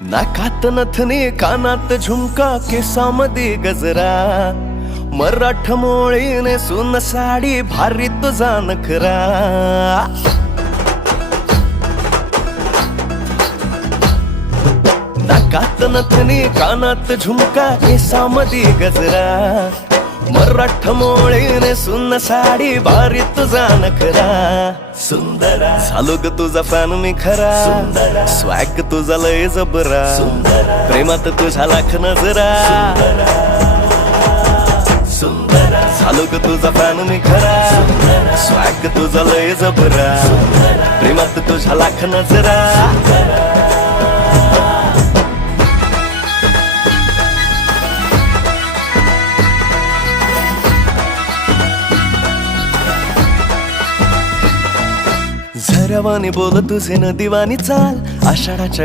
नाकात नथनी कानात झुमका केसामध्ये गजरा मराठ मोळीने सुन साडी भारी तुझा नखरा नाकात नथनी कानात झुमका केसामध्ये गजरा मराठ मोळीने सुन साडी भारी तुझा नखरा सुंदरा झालो ग तुझा फॅन मी खरा सुंदरा स्वॅग तुझा लय जबरा सुंदरा प्रेमात तुझा लाख नजरा सुंदरा झालो ग तुझा फॅन मी खरा स्वॅग तुझा लय जबरा प्रेमात तुझा लाख नजरा झरवानी बोल तुझे न दिवानी चाल आषाढाच्या